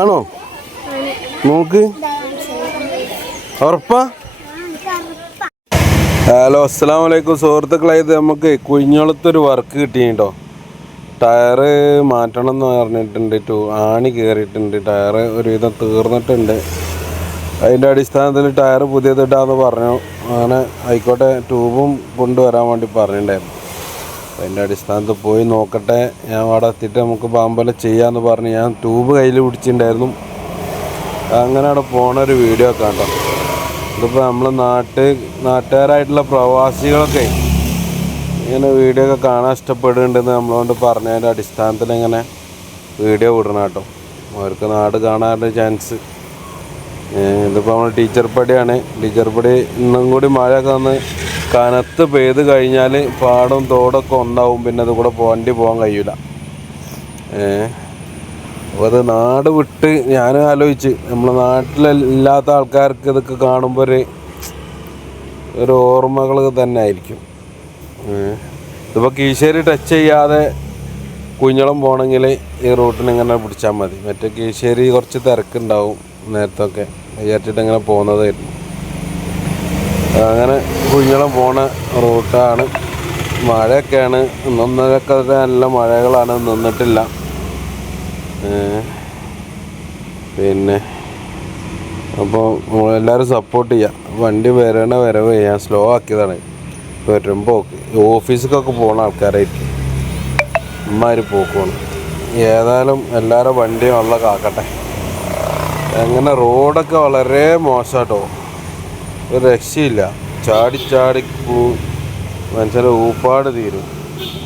ആണോ? നോക്ക്, ഉറപ്പാ? ഹലോ, അസ്സലാമു അലൈക്കും സുഹൃത്തുക്കളെ. ഇത് നമുക്ക് കുഞ്ഞോളത്തൊരു വർക്ക് കിട്ടിയിട്ടോ. ടയറ് മാറ്റണം എന്ന് പറഞ്ഞിട്ടുണ്ട്. ആണി കയറിയിട്ടുണ്ട്. ടയറ് ഒരുവിധം തീർന്നിട്ടുണ്ട്. അതിൻ്റെ അടിസ്ഥാനത്തിൽ ടയർ പുതിയതിട്ടാന്ന് പറഞ്ഞു. അങ്ങനെ ആയിക്കോട്ടെ, ട്യൂബും കൊണ്ടുവരാൻ വേണ്ടി പറഞ്ഞിട്ടുണ്ടായിരുന്നു. അതിൻ്റെ അടിസ്ഥാനത്തിൽ പോയി നോക്കട്ടെ. ഞാൻ അവിടെ എത്തിയിട്ട് നമുക്ക് പാമ്പല ചെയ്യാമെന്ന് പറഞ്ഞ് ഞാൻ ട്യൂബ് കയ്യിൽ പിടിച്ചിട്ടുണ്ടായിരുന്നു. അങ്ങനെ അവിടെ പോണൊരു വീഡിയോ ഒക്കെ കണ്ടോ. ഇതിപ്പോൾ നമ്മൾ നാട്ടുകാരായിട്ടുള്ള പ്രവാസികളൊക്കെ ഇങ്ങനെ വീഡിയോ ഒക്കെ കാണാൻ ഇഷ്ടപ്പെടുന്നുണ്ടെന്ന് നമ്മളോട് പറഞ്ഞതിൻ്റെ അടിസ്ഥാനത്തിൽ ഇങ്ങനെ വീഡിയോ വിടണം കേട്ടോ. അവർക്ക് നാട് കാണാനുള്ള ചാൻസ്. ഇതിപ്പോൾ നമ്മൾ ടീച്ചർ പടിയാണ്. ടീച്ചർ പടി ഇന്നും കൂടി മഴയൊക്കെ വന്ന് കനത്ത് പെയ്ത് കഴിഞ്ഞാൽ പാടവും തോടൊക്കെ ഒന്നാവും. പിന്നെ അത് കൂടെ വണ്ടി പോകാൻ കഴിയില്ല. അപ്പോൾ അത് നാട് വിട്ട് ഞാൻ ആലോചിച്ച്, നമ്മളെ നാട്ടിലില്ലാത്ത ആൾക്കാർക്ക് ഇതൊക്കെ കാണുമ്പോൾ ഒരു ഓർമ്മകൾ തന്നെ ആയിരിക്കും. ഇതിപ്പോൾ കീശ്ശേരി ടച്ച് ചെയ്യാതെ കുഞ്ഞളം പോകണമെങ്കിൽ ഈ റൂട്ടിന് ഇങ്ങനെ പിടിച്ചാൽ മതി. മറ്റേ കീശ്ശേരി കുറച്ച് തിരക്കുണ്ടാവും നേരത്തൊക്കെ വിചാരിച്ചിട്ട് ഇങ്ങനെ പോകുന്നതായിരുന്നു. അങ്ങനെ കുഞ്ഞളം പോണ റൂട്ടാണ്. മഴയൊക്കെയാണ്. ഇന്നൊന്നരൊക്കെ നല്ല മഴകളാണ്, നിന്നിട്ടില്ല. പിന്നെ അപ്പോൾ നമ്മളെല്ലാവരും സപ്പോർട്ട് ചെയ്യുക. വണ്ടി വരവ് ഞാൻ സ്ലോ ആക്കിയതാണ്. വരുമ്പോൾ ഓഫീസിലേക്കൊക്കെ പോകുന്ന ആൾക്കാരായിരിക്കും ഇമ്മാതിരി പോക്കുവാണ്. ഏതായാലും എല്ലാവരും വണ്ടിയും ഉള്ള കാക്കട്ടെ. അങ്ങനെ റോഡൊക്കെ വളരെ മോശമാട്ടോ. ഒരു രക്ഷയില്ല. ചാടി മനുഷ്യൻ്റെ ഊപ്പാട് തീരും.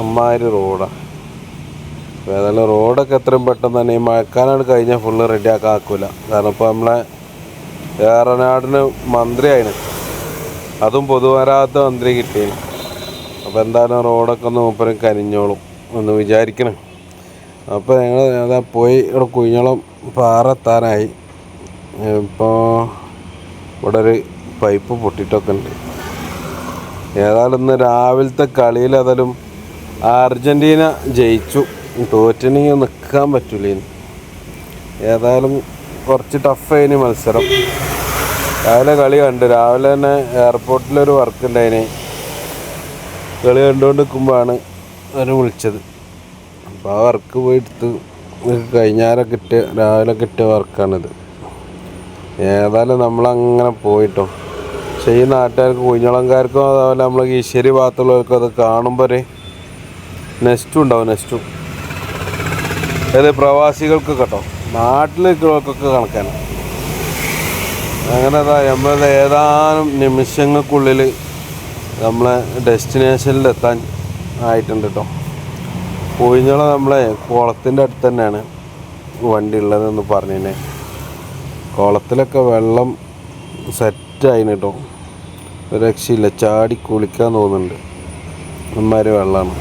അമ്മാതിരി റോഡാണ്. ഏതായാലും റോഡൊക്കെ എത്രയും പെട്ടെന്ന് തന്നെ ഈ മഴക്കാലമാണ് കഴിഞ്ഞാൽ ഫുള്ള് റെഡിയാക്കാൻ ആക്കില്ല. കാരണം ഇപ്പോൾ നമ്മളെ ഏറനാടിന് മന്ത്രിയായിന്, അതും പൊതുമരാമത്ത് മന്ത്രി കിട്ടിയിന്. അപ്പോൾ എന്തായാലും റോഡൊക്കെ ഒന്ന് മൂപ്പരും കനിഞ്ഞോളും എന്ന് വിചാരിക്കണം. അപ്പോൾ ഞങ്ങൾ അതാ പോയി ഇവിടെ കുഞ്ഞോളം പാറ എത്താനായി. ഇപ്പോൾ ഇവിടെ ഒരു പൈപ്പ് പൊട്ടിയിട്ടൊക്കെ ഉണ്ട്. ഏതായാലും ഇന്ന് രാവിലത്തെ കളിയിൽ ഏതായാലും അർജൻറ്റീന ജയിച്ചു. തോറ്റിനെങ്കിൽ നിൽക്കാൻ പറ്റൂല. ഏതായാലും കുറച്ച് ടഫായിന് മത്സരം. രാവിലെ കളി കണ്ട്. രാവിലെ തന്നെ എയർപോർട്ടിലൊരു വർക്ക് ഉണ്ടായിന്. കളി കണ്ടുകൊണ്ട് നിൽക്കുമ്പോഴാണ് അവർ വിളിച്ചത്. അപ്പോൾ ആ വർക്ക് പോയി എടുത്ത് രാവിലെ കിട്ടിയ വർക്കാണിത്. ഏതായാലും നമ്മളങ്ങനെ പോയിട്ടോ. പക്ഷേ ഈ നാട്ടുകാർക്ക് കുഞ്ഞളംകാർക്കും അതുപോലെ നമ്മൾ കീശ്ശേരി ഭാഗത്തുള്ളവർക്കും അത് കാണുമ്പോൾ നെസ്റ്റും ഉണ്ടാവും. അത് പ്രവാസികൾക്ക് കേട്ടോ. നാട്ടിലേക്കുള്ളവർക്കൊക്കെ കണക്കാണ്. അങ്ങനെ നമ്മളത് ഏതാനും നിമിഷങ്ങൾക്കുള്ളിൽ നമ്മളെ ഡെസ്റ്റിനേഷനിലെത്താൻ ആയിട്ടുണ്ട് കേട്ടോ. കുഞ്ഞളം നമ്മളെ കുളത്തിൻ്റെ അടുത്ത് തന്നെയാണ് വണ്ടി ഉള്ളതെന്ന് പറഞ്ഞതിനെ. കുളത്തിലൊക്കെ വെള്ളം സെറ്റായിന് കേട്ടോ. ഒരു രക്ഷയില്ല. ചാടി കുളിക്കാൻ തോന്നുന്നുണ്ട്. അമ്മാതിരി വെള്ളമാണ്.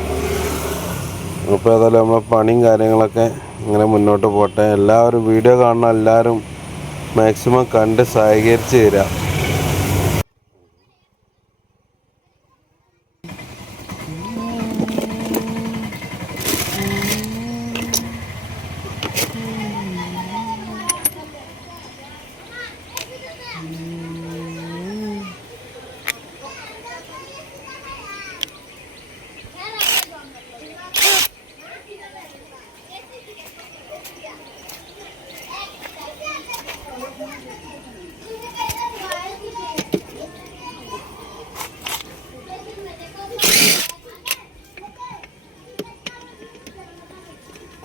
അപ്പോൾ ഏതായാലും നമ്മളെ പണിയും കാര്യങ്ങളൊക്കെ ഇങ്ങനെ മുന്നോട്ട് പോട്ടെ. എല്ലാവരും വീഡിയോ കാണണം. എല്ലാവരും മാക്സിമം കണ്ട് സഹകരിച്ച് തരിക.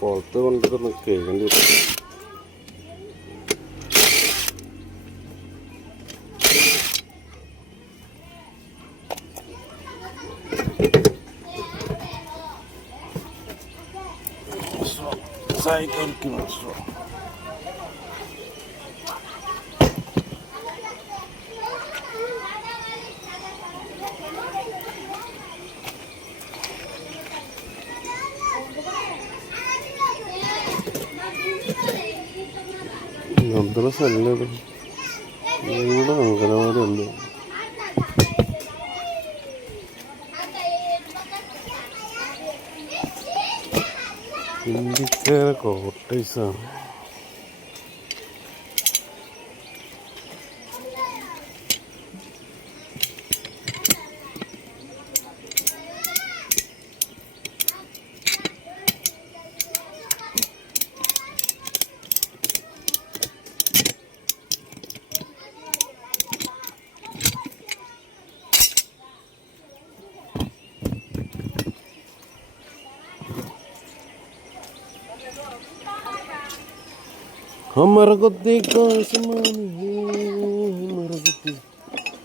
കുളത്ത് കൊണ്ടിട്ട് കേൾക്കേണ്ടി വരും. സൈക്കിൾ മദ്രസ അല്ലത്, ഇവിടെ അങ്കനവാടി ഉണ്ട്. ഹിന്ദി കോട്ടൈസാണ്.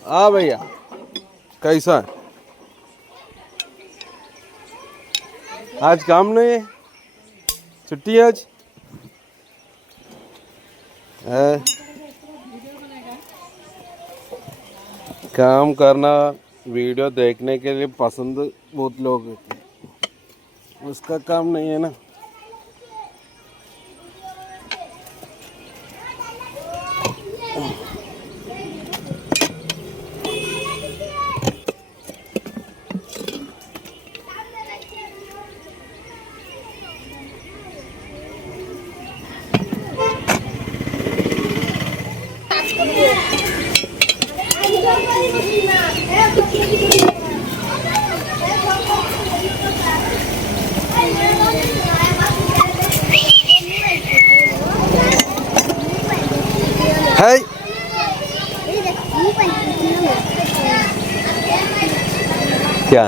हाँ भैया कैसा है? आज काम नहीं है, छुट्टी है आज? है काम करना, वीडियो देखने के लिए पसंद बहुत लोग होते हैं, उसका काम नहीं है ना. Hey. क्या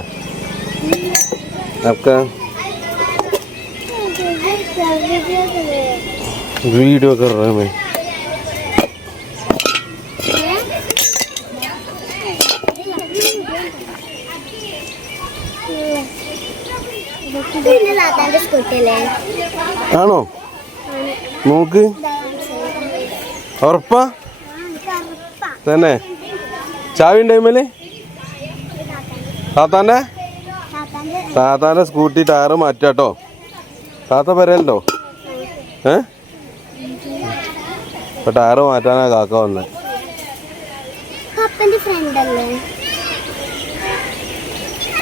आपका वीडियो कर रहा हूँ मैं. ആണോ? നോക്ക്, ഉറപ്പാ തന്നെ? ചാവി ടൈമില് താത്താൻ്റെ സ്കൂട്ടി ടയറ് മാറ്റാട്ടോ. താത്ത വരല്ലോ. ഇപ്പൊ ടയറ് മാറ്റാനാ കാക്ക വന്നെ.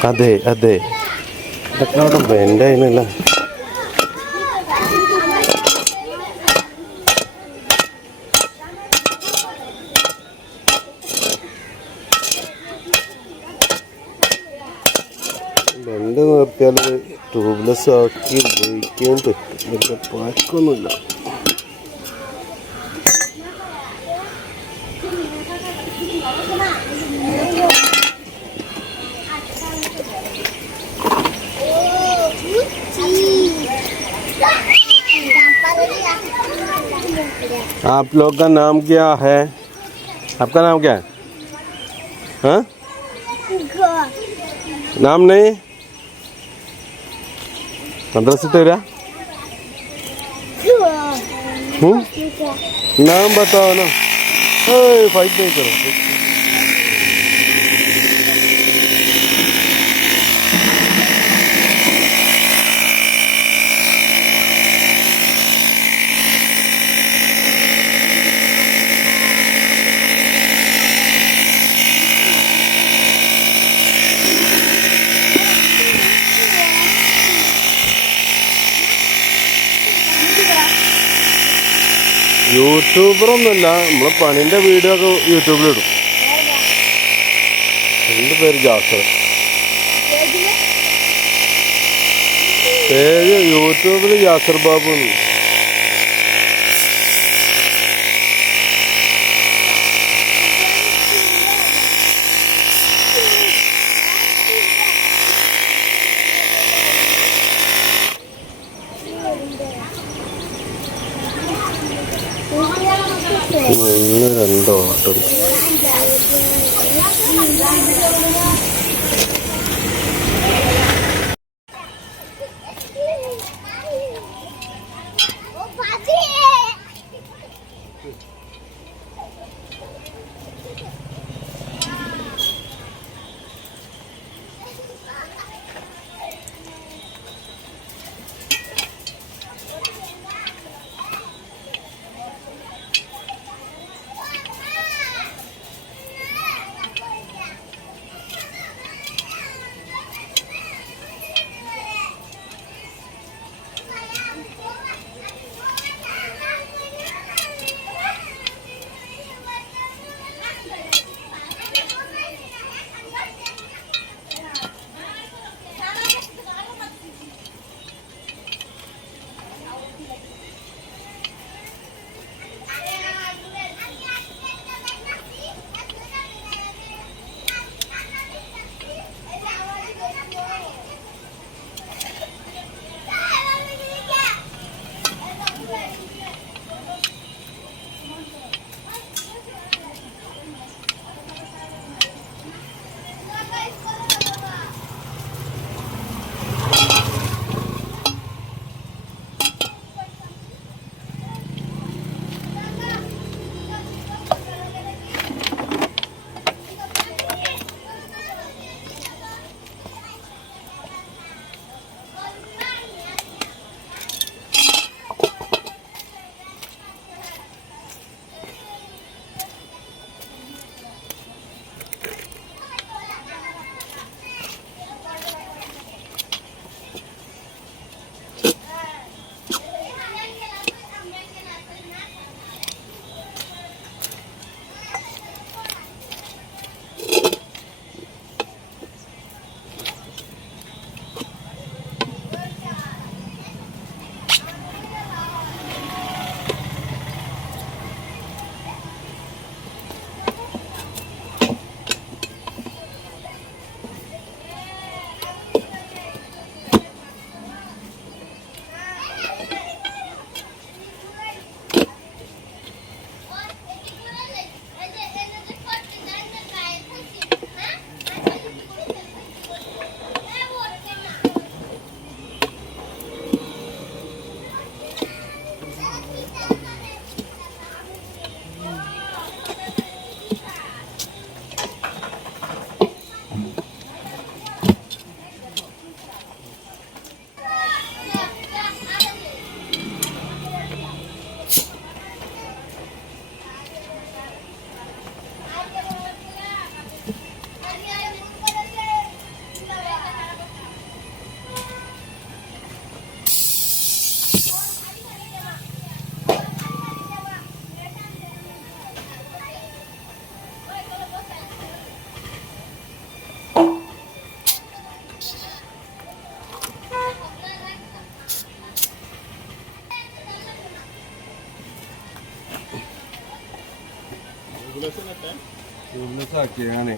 അതെ അതെ, ഇതൊക്കെ അവിടെ ബെൻഡായിരുന്നല്ല. ബെൻഡ് നിർത്തിയാൽ ട്യൂബ്ലെസ് ആക്കി ഉപയോഗിക്കാൻ പറ്റും. വലിയ പഴക്കൊന്നുമില്ല. आप लोग का नाम क्या है? आपका नाम क्या है? हाँ, नाम नहीं? मद्रसे तेरा नाम बताओ ना. फाइट नहीं करो. യൂട്യൂബറൊന്നുമല്ല, നമ്മളെ പണീൻ്റെ വീഡിയോ ഒക്കെ യൂട്യൂബിലിടും. എൻ്റെ പേര് ജാസർ. പേര് യൂട്യൂബിൽ ജാസർ ബാബു. ഒന്ന് രണ്ടോ ഓട്ടോ ട്യൂബ്ലെസ് ആക്കിയാണ്